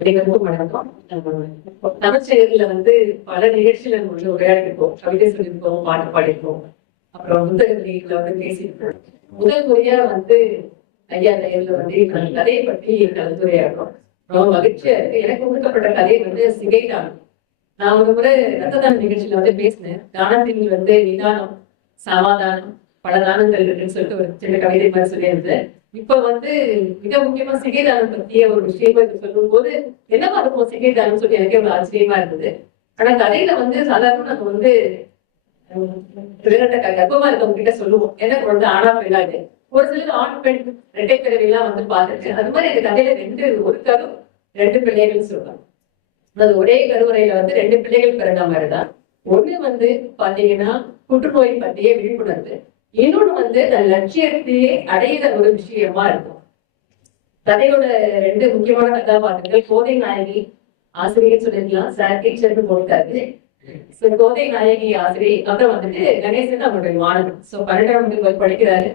அனைவருக்கும் வணக்கம். தமிழ்ச்செயர்ல வந்து பல நிகழ்ச்சியில நம்ம வந்து உரையாடிருக்கோம் கவிதை சொல்லியிருக்கோம் பாட்டு பாடியிருக்கோம். அப்புறம் புத்தக வந்து பேசியிருக்கோம். முதல் முறையா வந்து ஐயா நேரில் வந்து கதையை பற்றி கலந்துரையாடுறோம். ரொம்ப மகிழ்ச்சியா இருக்கு. எனக்கு கொடுக்கப்பட்ட கதை வந்து சிகைதான் நான் ஒரு முறை ரத்த தான நிகழ்ச்சியில வந்து பேசினேன். தானத்தில் வந்து நிதானம் சமாதானம் பல தானங்கள் இருக்குன்னு சொல்லிட்டு ஒரு சின்ன கவிதை மாதிரி சொல்லியிருந்தேன். இப்ப வந்து மிக முக்கியமா சிகைதானம் பத்திய ஒரு விஷயமா இது சொல்லும் போது என்னவா இருக்கும் சிகைதானம் சொல்லி எனக்கே ஒரு ஆச்சரியமா இருந்தது. ஆனா கதையில வந்து சாதாரண நம்ம வந்து திருநட்ட கர்ப்பமா இருக்கவங்க கிட்ட சொல்லுவோம். என்ன குழந்தை ஆனா பெண்ணாது ஒரு சிலர் ஆண் பெண் ரெட்டை பிறவி எல்லாம் வந்து பாத்துட்டு அது மாதிரி இந்த கதையில ரெண்டு ஒரு கரு ரெண்டு பிள்ளைகள் சொல்லுவாங்க. அது ஒரே கருவறையில வந்து ரெண்டு பிள்ளைகள் பிறந்த மாதிரிதான். ஒண்ணு வந்து பாத்தீங்கன்னா புற்றுநோய் பற்றிய விழிப்புணர்வு. இன்னொன்னு வந்து இந்த லட்சியத்தையே அடையிற ஒரு விஷயமா இருக்கும். கதையோட ரெண்டு முக்கியமான கதாபாத்திரங்கள் கோதை நாயகி ஆசிரியர் சொல்லிருக்கலாம் சார் டீச்சர்னு போட்டாரு ஸோ கோதை நாயகி ஆசிரியை அப்புறம் வந்துட்டு கணேசன் அவருடைய மாணவன் சோ பன்னெண்டாம் வகுப்பு போய் படிக்கிறாரு.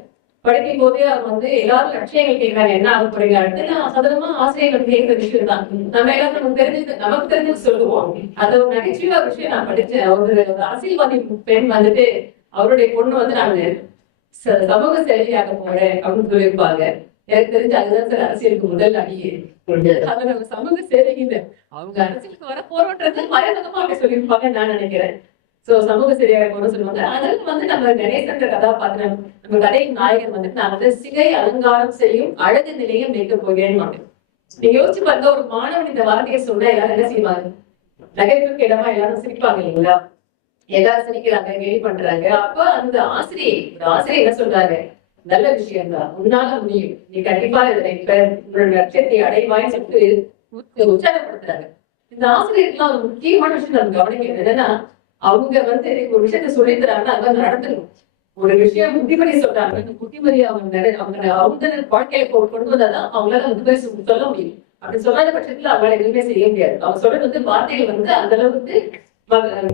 படிக்கும் போதே அவர் வந்து எல்லாரும் லட்சியங்கள் கேட்கிறாரு என்ன ஆக போறீங்க? நான் சதனமா ஆசிரியர்கள் கேட்கிற விஷயம் தான். நம்ம எல்லாரும் நமக்கு தெரிஞ்சு நமக்கு தெரிஞ்சு சொல்லுவோம். அது ஒரு நகைச்சுவை விஷயம் நான் படிச்சேன். ஒரு ஒரு அரசியல்வாதி பெண் வந்துட்டு அவருடைய பொண்ணு வந்து நான் சமூக சேவையாக போறேன் அப்படின்னு சொல்லியிருப்பாங்க. எனக்கு தெரிஞ்சு அதுதான் சார் அரசியலுக்கு முதல் அடியே. அது நம்ம சமூக சேவைக்கு அவங்க அரசியலுக்கு வர போறோன்றது மறைமுகமா அப்படி சொல்லியிருப்பாங்கன்னு நான் நினைக்கிறேன். சோ சமூக சேவையாக போறோம்னு சொல்லுவாங்க. அதுக்கு வந்து நம்ம கணேசன்ற கதாபாத்திரம் நம்ம கதையின் நாயகன் வந்துட்டு நான் வந்து சிகை அலங்காரம் செய்யும் அழகு நிலையம் வைக்க போகிறேன்னு நீங்க யோசிச்சு பாருங்க ஒரு மாணவன் இந்த வார்த்தையை சொன்னா எல்லாரும் என்ன செய்வாங்க? நகைப்புக்கு இடமா எல்லாரும் சிரிப்பாங்க இல்லைங்களா? யதாசனிக்கிறாங்க சிரிக்கிறாங்க கேலி பண்றாங்க. அப்ப அந்த ஆசிரியை ஆசிரியர் என்ன சொல்றாரு நல்ல விஷயம் தான் உன்னால முடியும். நீ கண்டிப்பா இதை இப்ப உன்னோட லட்சியத்தை அடைவாய்ன்னு சொல்லிட்டு உற்சாகப்படுத்துறாங்க. இந்த ஆசிரியருக்குலாம் ஒரு முக்கியமான விஷயம் நம்ம கவனிக்கணும். என்னன்னா அவங்க வந்து ஒரு விஷயத்த சொல்லித்தராங்கன்னா அதை நடத்தணும் ஒரு விஷயம் புத்திமதி சொல்றாங்க. இந்த புத்திமதி அவங்க அவங்க அவங்க வாழ்க்கையை கொண்டு வந்தாதான் அவங்களால வந்து போய் சொல்ல முடியும். அப்படி சொல்லாத பட்சத்துல அவங்களால எதுவுமே செய்ய முடியாது. அவங்க சொல்றது வந்து வார்த்தைகள் வந்து அந்த அளவுக்கு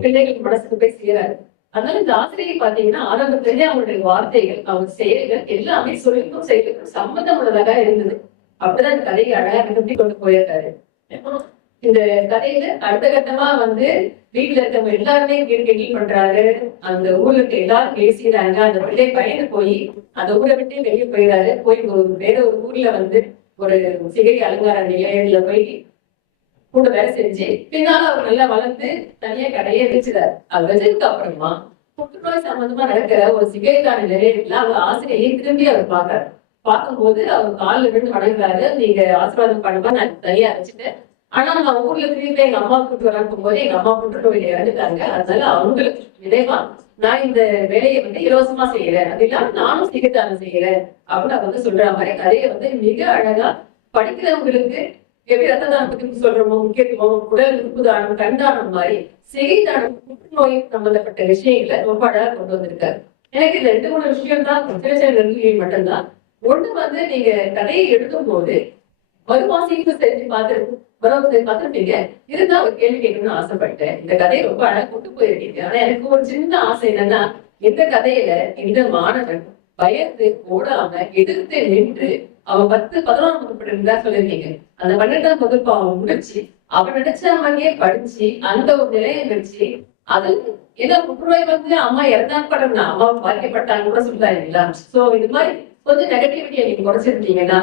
பிள்ளைகள் மனசுக்கு போய் சேராது. அதனால இந்த ஆசிரியை பாத்தீங்கன்னா ஆரம்பத்திலேயே அவங்களுடைய வார்த்தைகள் அவங்க செயல்கள் எல்லாமே சொல்லிக்கும் செயலுக்கும் சம்பந்தம் உள்ளதாக இருந்தது. அப்படிதான் இந்த கதையை அழகா நிகழ்த்தி கொண்டு போயிருக்காரு இந்த கதையில அடுத்த கட்டமா வந்து வீட்டுல இருக்கவங்க எல்லாருமே கேள்வி பண்றாரு. அந்த ஊர்ல இருக்க எல்லாரும் பேசிடுறாங்க அந்த பிள்ளை பையனு போய் அந்த ஊரை விட்டு வெளியே போயிடாரு போய் ஒரு வேற ஒரு ஊர்ல வந்து ஒரு சிகை அலங்கார நிலையில போய் கூட வேலை செஞ்சு பின்னால அவர் நல்லா வளர்ந்து தனியா கடையை வச்சுறாரு அவர் வச்சதுக்கு அப்புறமா புற்றுநோய் சம்பந்தமா நடக்கிற ஒரு சிகைக்கான நிலையத்துல அவர் ஆசிரியை திரும்பி அவர் பாக்குறாரு பார்க்கும்போது அவர் காலில் விழுந்து வணங்குறாரு நீங்க ஆசீர்வாதம் பண்ணுமா நான் தனியா வச்சுட்டேன் ஆனா நான் ஊர்ல திரும்பி எங்க அம்மா கூட்டு வராக்கும் போது எங்க அம்மா புற்றுநோய் இறந்துட்டாங்க. அதனால அவங்களுக்கு நினைவா நான் இந்த வேலையை வந்து இலவசமா செய்யறேன். அது இல்லாம நானும் சிகித்தானம் செய்யறேன். அப்படின்னு அவர் வந்து சொல்ற மாதிரி கதையை வந்து மிக அழகா படிக்கிறவங்களுக்கு எப்படி ரத்த தானத்துக்கு சொல்றோமோ முக்கியத்துவம் உடல் உறுப்பு தானம் கண் தானம் மாதிரி சிகை தானம் புற்றுநோய் சம்பந்தப்பட்ட விஷயங்களை ரொம்ப கொண்டு வந்திருக்காரு. எனக்கு இந்த ரெண்டு மூணு விஷயம் தான் மட்டும்தான். ஒண்ணு வந்து நீங்க கதையை எழுதும் போது மறுவாசிக்கு செஞ்சு பார்த்து பார்த்துருப்பீங்க இருந்தா ஒரு கேள்வி கேட்கணும்னு ஆசைப்பட்டேன். இந்த கதையை ரொம்ப அழகா கொண்டு போயிருக்கீங்க. ஆனா எனக்கு ஒரு சின்ன ஆசை என்னன்னா இந்த கதையில இந்த மாணவன் பயந்து ஓடாம எதிர்த்து நின்று அவன் பத்து பதினாறு வகுப்பு இருந்தா சொல்லியிருக்கீங்க. அந்த பன்னெண்டாம் வகுப்பு அவன் முடிச்சு அவன் நினைச்ச மாதிரியே படிச்சு அந்த ஒரு நிலையை வச்சு அது ஏதோ புற்றுநோய் வந்து அம்மா இறந்தான் படம் அம்மா பாதிக்கப்பட்டாங்க கூட சொல்றாரு இல்லைங்களா சோ இது மாதிரி கொஞ்சம் நெகட்டிவிட்டியை நீங்க குறைச்சிருந்தீங்கன்னா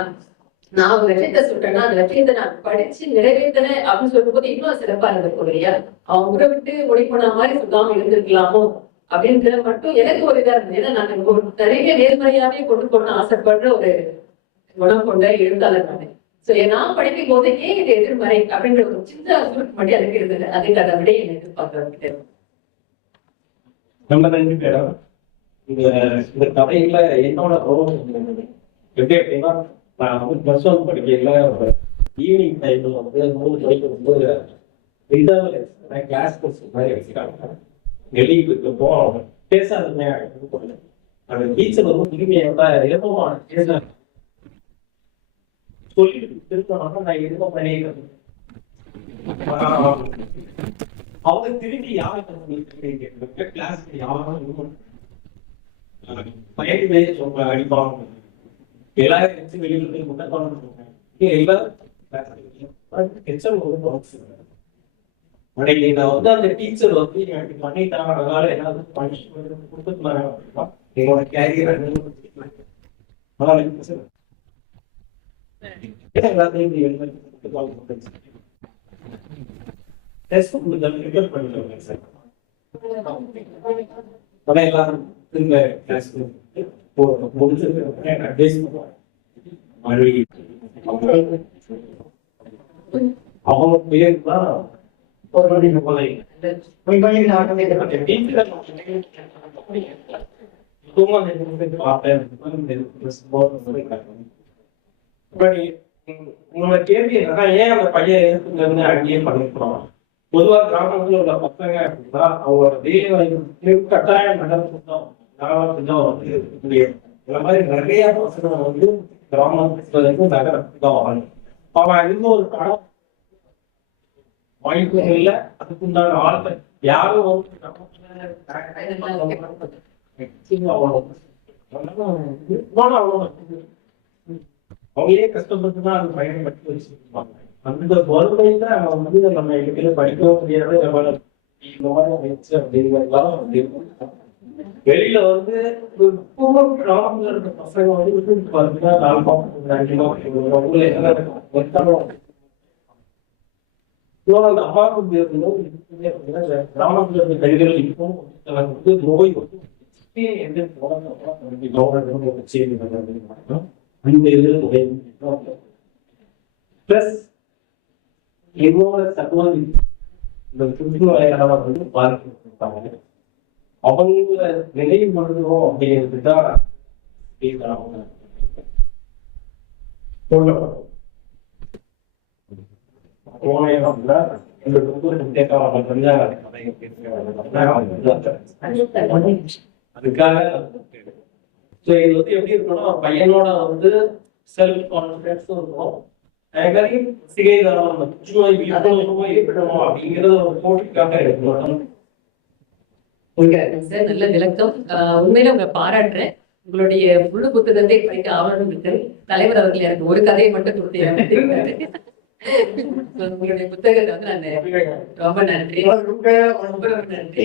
நான் ஒரு லட்சியத்தை சொல்றேன்னா அந்த லட்சியத்தை நான் படிச்சு நிறைவேற்றினேன் அப்படின்னு சொல்லும்போது இன்னும் சிறப்பா இருந்திருக்கும் இல்லையா? அவங்க கூட விட்டு ஒளி போன மாதிரி சொல்லாம இருந்திருக்கலாமோ அப்படின்றது மட்டும் எனக்கு ஒரு இதா இருந்தது. ஏன்னா நான் ஒரு நிறைய நேர்மறையாவே கொண்டு போகணும்னு ஆசைப்படுற ஒரு குணம் கொண்ட எழுத்தாளர் நான் சோ நான் படிக்கும் போது ஏன் இது எதிர்மறை அப்படின்ற ஒரு சின்ன சுருட்டு மட்டும் எனக்கு இருந்தது. அதுக்கு அதை விட என்ன எதிர்பார்க்கிறேன் நம்ம ரெண்டு பேரும் இந்த இந்த கதையில என்னோட ரோல் எப்படி அப்படின்னா நான் வந்து ப்ளஸ் ஒன் படிக்கல ஈவினிங் டைம்ல வந்து மூணு மணிக்கு வந்து இன்டர்வல் கிளாஸ் கோர்ஸ் மாதிரி வச்சுக்காங்க வெளியே போவோம் பேசாதுமே அந்த டீச்சர் வந்து உரிமையோட இலவமான சொல்லிட்டு நான் எதுவும் பண்ணிடுறேன் அவங்க திரும்பி யாருக்கு கிளாஸ் யாரும் பயனுமே சொல்ற அடிப்பாங்க எல்லாரும் வச்சு வெளியில போய் முன்ன எல்லாரும் ஹெச்எம் ஒரு அன்னைக்கு நான் வந்து அந்த டீச்சர் வந்து எனக்கு பண்ணிட்டாங்க அதனால என்ன பண்ணி கொடுத்துருந்தாங்க என்னோட கேரியர் எல்லாத்தையும் எல்லாரும் திரும்ப கிளாஸ் முடிஞ்சு அவங்க பேர் தான் ஒரு கொலை உங்களோட கேள்வி என்னன்னா ஏன் அந்த பையன் இருக்குங்கிறது அங்கேயே பண்ணிருக்கோம் பொதுவா கிராமத்துல உள்ள பசங்க அப்படின்னா அவங்களோட வேலை வாய்ப்பு கட்டாயம் நடந்துட்டோம் கிராமத்துல வந்து முடியும் இந்த மாதிரி நிறைய பசங்க வந்து கிராமத்துல இருந்து நகரத்துக்கு தான் வரணும் அவன் இன்னும் ஒரு படம் வாய்ப்பும் இல்லை அதுக்குண்டான ஆள்கள் யாரும் வந்து அவங்களே கஷ்டப்பட்டு தான் அந்த பயணம் படிக்க வச்சிருப்பாங்க. அந்த பொறுமையில அவன் வந்து நம்ம எங்கிட்ட படிக்கவும் முடியாது நம்ம இந்த மாதிரி வச்சு அப்படிங்கிறதெல்லாம் வெளியில வந்து இப்பவும் கிராமத்துல இருக்க பசங்க வந்து விட்டுட்டு பாருங்க நாலு மாசம் அஞ்சு மாசம் உங்களை எல்லாம் இவங்க அம்மாவுக்கு கிராமத்துல இருக்க கழிவுகள் இப்போ வந்து நோய் வந்து எந்த செய்தி அந்த இது பிளஸ் என்னோட சகோதரி இந்த புது வகையான வந்து பாதிக்கப்பட்டாங்க அவங்க நினைவு பண்ணுறோம் அப்படிங்கிறது தான் அவங்க சொல்லப்படும் போன இடம்ல இந்த புத்தூர் தேக்காவை பஞ்சாங்க அதுக்காக ஸோ இது வந்து எப்படி இருக்கணும் பையனோட வந்து செல்ஃப் கான்ஃபிடன்ஸும் அதே சிகைதாரம் ஏற்படணும் அப்படிங்கிறது ஒரு போட்டிக்காக இருக்கணும் நல்ல விளக்கம். உண்மையில உங்களை பாராட்டுறேன். உங்களுடைய முழு புத்தகத்தை படிக்க ஆவணம் இருக்கு தலைவர் அவர்கள் எனக்கு ஒரு கதையை மட்டும் கொடுத்து. உங்களுடைய புத்தகத்தை வந்து நான் ரொம்ப நன்றி. ரொம்ப நன்றி.